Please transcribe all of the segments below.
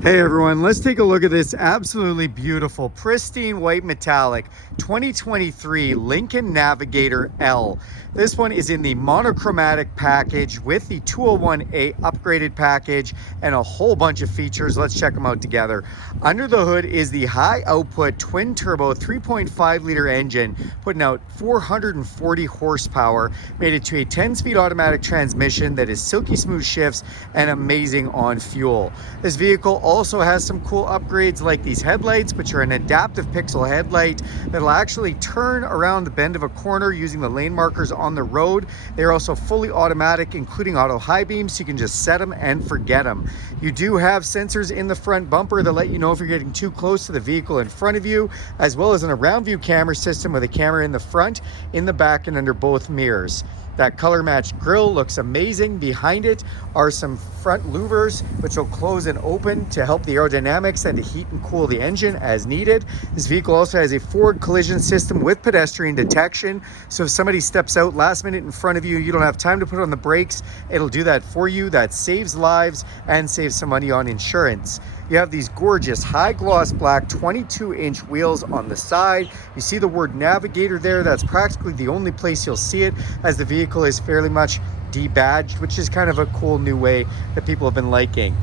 Hey everyone, let's take a look at this absolutely beautiful, pristine white metallic 2023 Lincoln Navigator L. This one is in the monochromatic package with the 201A upgraded package and a whole bunch of features. Let's check them out together. Under the hood is the high output twin turbo 3.5 liter engine, putting out 440 horsepower, made it to a 10-speed automatic transmission that is silky smooth shifts and amazing on fuel. This vehicle also has some cool upgrades like these headlights, which are an adaptive pixel headlight that'll actually turn around the bend of a corner using the lane markers on the road. They're also fully automatic, including auto high beams, so you can just set them and forget them. You do have sensors in the front bumper that let you know if you're getting too close to the vehicle in front of you, as well as an around view camera system with a camera in the front, in the back, and under both mirrors. That color matched grille looks amazing. Behind it are some front louvers, which will close and open to help the aerodynamics and to heat and cool the engine as needed. This vehicle also has a forward collision system with pedestrian detection. So if somebody steps out last minute in front of you, you don't have time to put on the brakes, it'll do that for you. That saves lives and saves some money on insurance. You have these gorgeous high gloss black 22-inch wheels on the side. You see the word Navigator there. That's practically the only place you'll see it, as the vehicle is fairly much debadged, which is kind of a cool new way that people have been liking.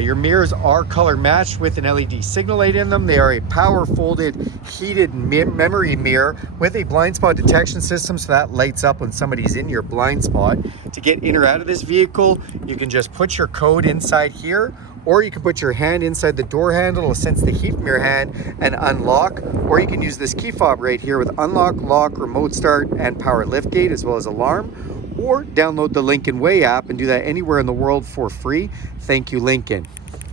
Your mirrors are color matched with an LED signal light in them. They are a power folded heated memory mirror with a blind spot detection system, so that lights up when somebody's in your blind spot. To get in or out of this vehicle, you can just put your code inside here, or you can put your hand inside the door handle. It'll sense the heat from your hand and unlock, or you can use this key fob right here with unlock, lock, remote start, and power liftgate, as well as alarm, or download the Lincoln Way app and do that anywhere in the world for free. Thank you, Lincoln.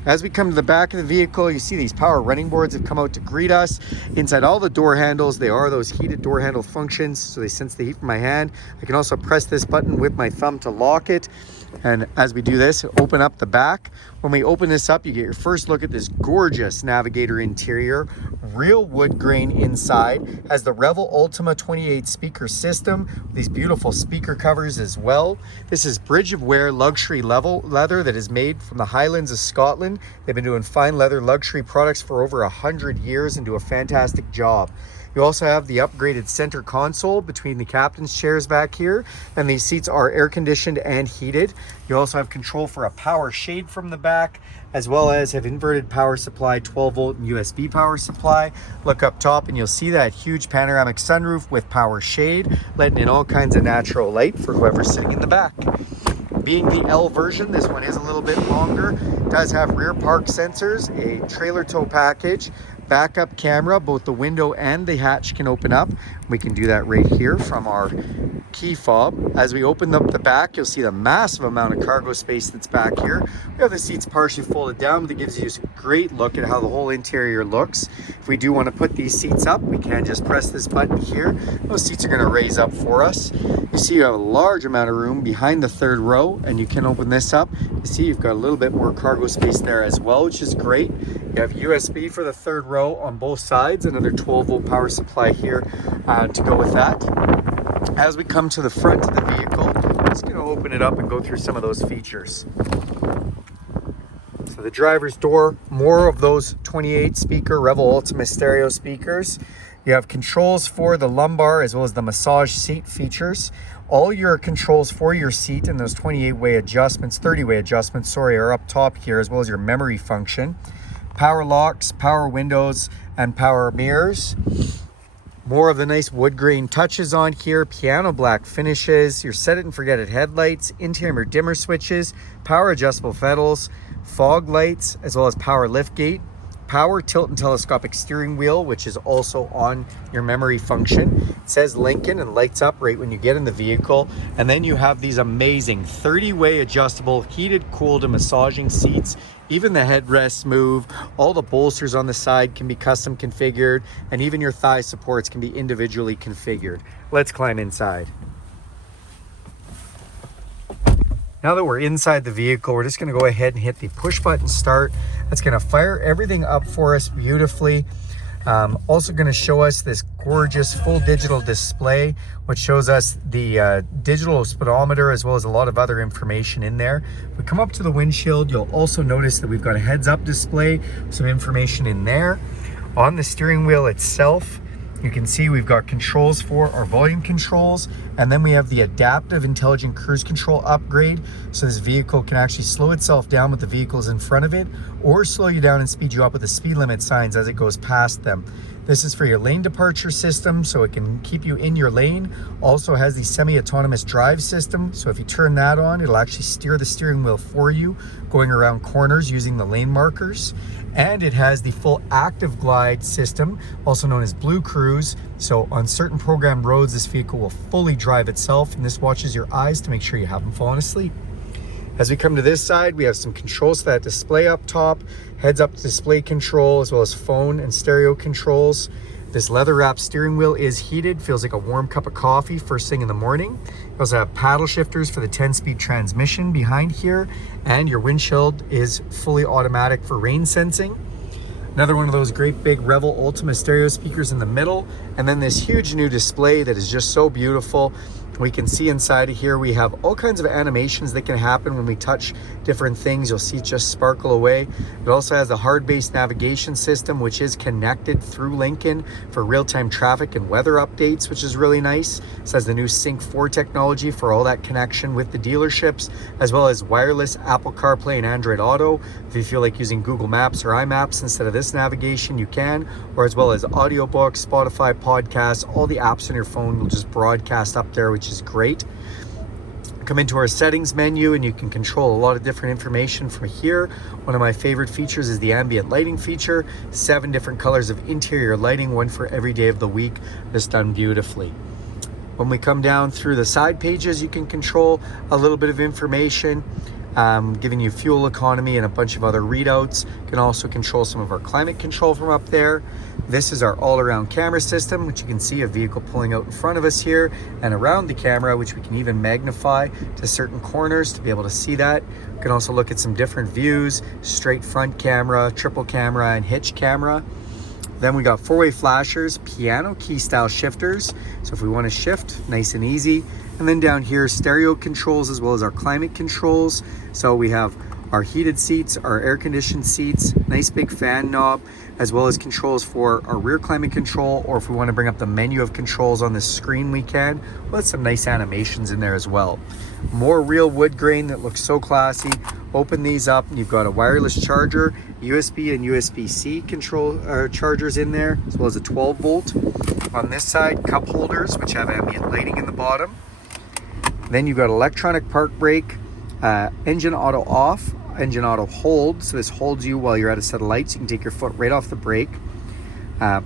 As we come to the back of the vehicle, you see these power running boards have come out to greet us. Inside all the door handles, they are those heated door handle functions, so they sense the heat from my hand. I can also press this button with my thumb to lock it. And as we do this, open up the back. When we open this up, you get your first look at this gorgeous Navigator interior. Real wood grain inside. Has the Revel Ultima 28 speaker system. These beautiful speaker covers as well. This is Bridge of Wear luxury leather that is made from the Highlands of Scotland. They've been doing fine leather luxury products for over 100 years and do a fantastic job. You also have the upgraded center console between the captain's chairs back here, and these seats are air conditioned and heated. You also have control for a power shade from the back, as well as have inverted power supply, 12 volt and USB power supply. Look up top and you'll see that huge panoramic sunroof with power shade, letting in all kinds of natural light for whoever's sitting in the back. Being the L version, this one is a little bit longer. It does have rear park sensors, a trailer tow package, backup camera. Both the window and the hatch can open up. We can do that right here from our key fob. As we open up the back, you'll see the massive amount of cargo space that's back here. We have the seats partially folded down, but it gives you a great look at how the whole interior looks. If we do want to put these seats up, we can just press this button here. Those seats are going to raise up for us. You see you have a large amount of room behind the third row, and you can open this up. You see you've got a little bit more cargo space there as well, which is great. You have USB for the third row on both sides, another 12 volt power supply here to go with that. As we come to the front of the vehicle, I'm just going to open it up and go through some of those features. So the driver's door, more of those 28 speaker Revel Ultima stereo speakers. You have controls for the lumbar as well as the massage seat features. All your controls for your seat and those 28-way adjustments, 30-way adjustments, are up top here, as well as your memory function. Power locks, power windows, and power mirrors. More of the nice wood grain touches on here, piano black finishes, your set it and forget it headlights, interior dimmer switches, power adjustable pedals, fog lights, as well as power liftgate, power tilt and telescopic steering wheel, which is also on your memory function. It says Lincoln and lights up right when you get in the vehicle. And then you have these amazing 30-way adjustable, heated, cooled, and massaging seats. Even the headrests move. All the bolsters on the side can be custom configured, and even your thigh supports can be individually configured. Let's climb inside. Now that we're inside the vehicle, we're just going to go ahead and hit the push button start. That's going to fire everything up for us beautifully. Also going to show us this gorgeous full digital display, which shows us the digital speedometer as well as a lot of other information in there. If we come up to the windshield, you'll also notice that we've got a heads-up display, some information in there. On the steering wheel itself, you can see we've got controls for our volume controls, and then we have the adaptive intelligent cruise control upgrade. So this vehicle can actually slow itself down with the vehicles in front of it, or slow you down and speed you up with the speed limit signs as it goes past them. This is for your lane departure system, so it can keep you in your lane. Also has the semi-autonomous drive system, so if you turn that on, it'll actually steer the steering wheel for you, going around corners using the lane markers. And it has the full active glide system, also known as Blue Cruise. So on certain programmed roads, this vehicle will fully drive itself, and this watches your eyes to make sure you haven't fallen asleep. As we come to this side, we have some controls to that display up top, heads-up display control, as well as phone and stereo controls. This leather-wrapped steering wheel is heated, feels like a warm cup of coffee first thing in the morning. You also have paddle shifters for the 10-speed transmission behind here, and your windshield is fully automatic for rain sensing. Another one of those great big Revel Ultima stereo speakers in the middle, and then this huge new display that is just so beautiful. We can see inside of here, we have all kinds of animations that can happen when we touch different things. You'll see it just sparkle away. It also has a hard-based navigation system, which is connected through Lincoln for real-time traffic and weather updates, which is really nice. It has the new Sync 4 technology for all that connection with the dealerships, as well as wireless Apple CarPlay and Android Auto. If you feel like using Google Maps or iMaps instead of this navigation, you can, or as well as audiobooks, Spotify, podcasts, all the apps on your phone will just broadcast up there, which is great. Come into our settings menu and you can control a lot of different information from here. One of my favorite features is the ambient lighting feature. 7 different colors of interior lighting, one for every day of the week. Just done beautifully. When we come down through the side pages, you can control a little bit of information, giving you fuel economy and a bunch of other readouts. You can also control some of our climate control from up there. This is our all-around camera system, which you can see a vehicle pulling out in front of us here, and around the camera, which we can even magnify to certain corners to be able to see that. You can also look at some different views, straight front camera, triple camera, and hitch camera. Then we got 4-way flashers, piano key style shifters. So if we want to shift, nice and easy. And then down here, stereo controls as well as our climate controls. So we have our heated seats, our air conditioned seats, nice big fan knob, as well as controls for our rear climate control, or if we want to bring up the menu of controls on the screen, we can. With some nice animations in there as well. More real wood grain that looks so classy. Open these up and you've got a wireless charger, USB and USB-C control chargers in there, as well as a 12 volt. On this side, cup holders, which have ambient lighting in the bottom. Then you've got electronic park brake, engine auto off, engine auto hold. So this holds you while you're at a set of lights. You can take your foot right off the brake.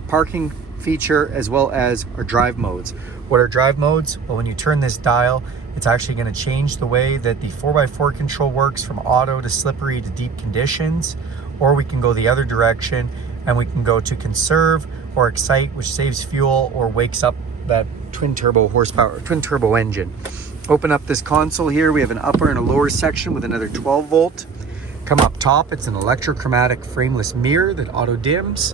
Parking feature, as well as our drive modes. What are drive modes? Well, when you turn this dial, it's actually going to change the way that the 4x4 control works from auto to slippery to deep conditions. Or we can go the other direction and we can go to conserve or excite, which saves fuel or wakes up that twin turbo horsepower, twin turbo engine. Open up this console here. We have an upper and a lower section with another 12 volt. Come up top, it's an electrochromatic frameless mirror that auto dims.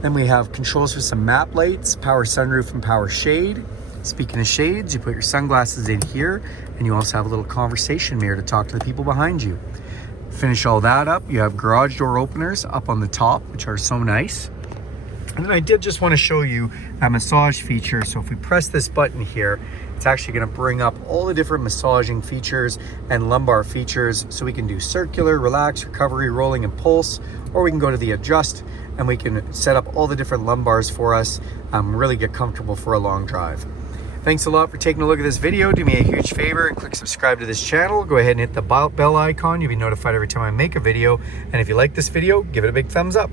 Then we have controls for some map lights, power sunroof and power shade. Speaking of shades, you put your sunglasses in here, and you also have a little conversation mirror to talk to the people behind you. Finish all that up, you have garage door openers up on the top, which are so nice. And then I did just want to show you a massage feature. So if we press this button here, it's actually going to bring up all the different massaging features and lumbar features. So we can do circular, relax, recovery, rolling, and pulse, or we can go to the adjust and we can set up all the different lumbars for us, really get comfortable for a long drive. Thanks a lot for taking a look at this video. Do me a huge favor and click subscribe to this channel. Go ahead and hit the bell icon. You'll be notified every time I make a video. And if you like this video, give it a big thumbs up.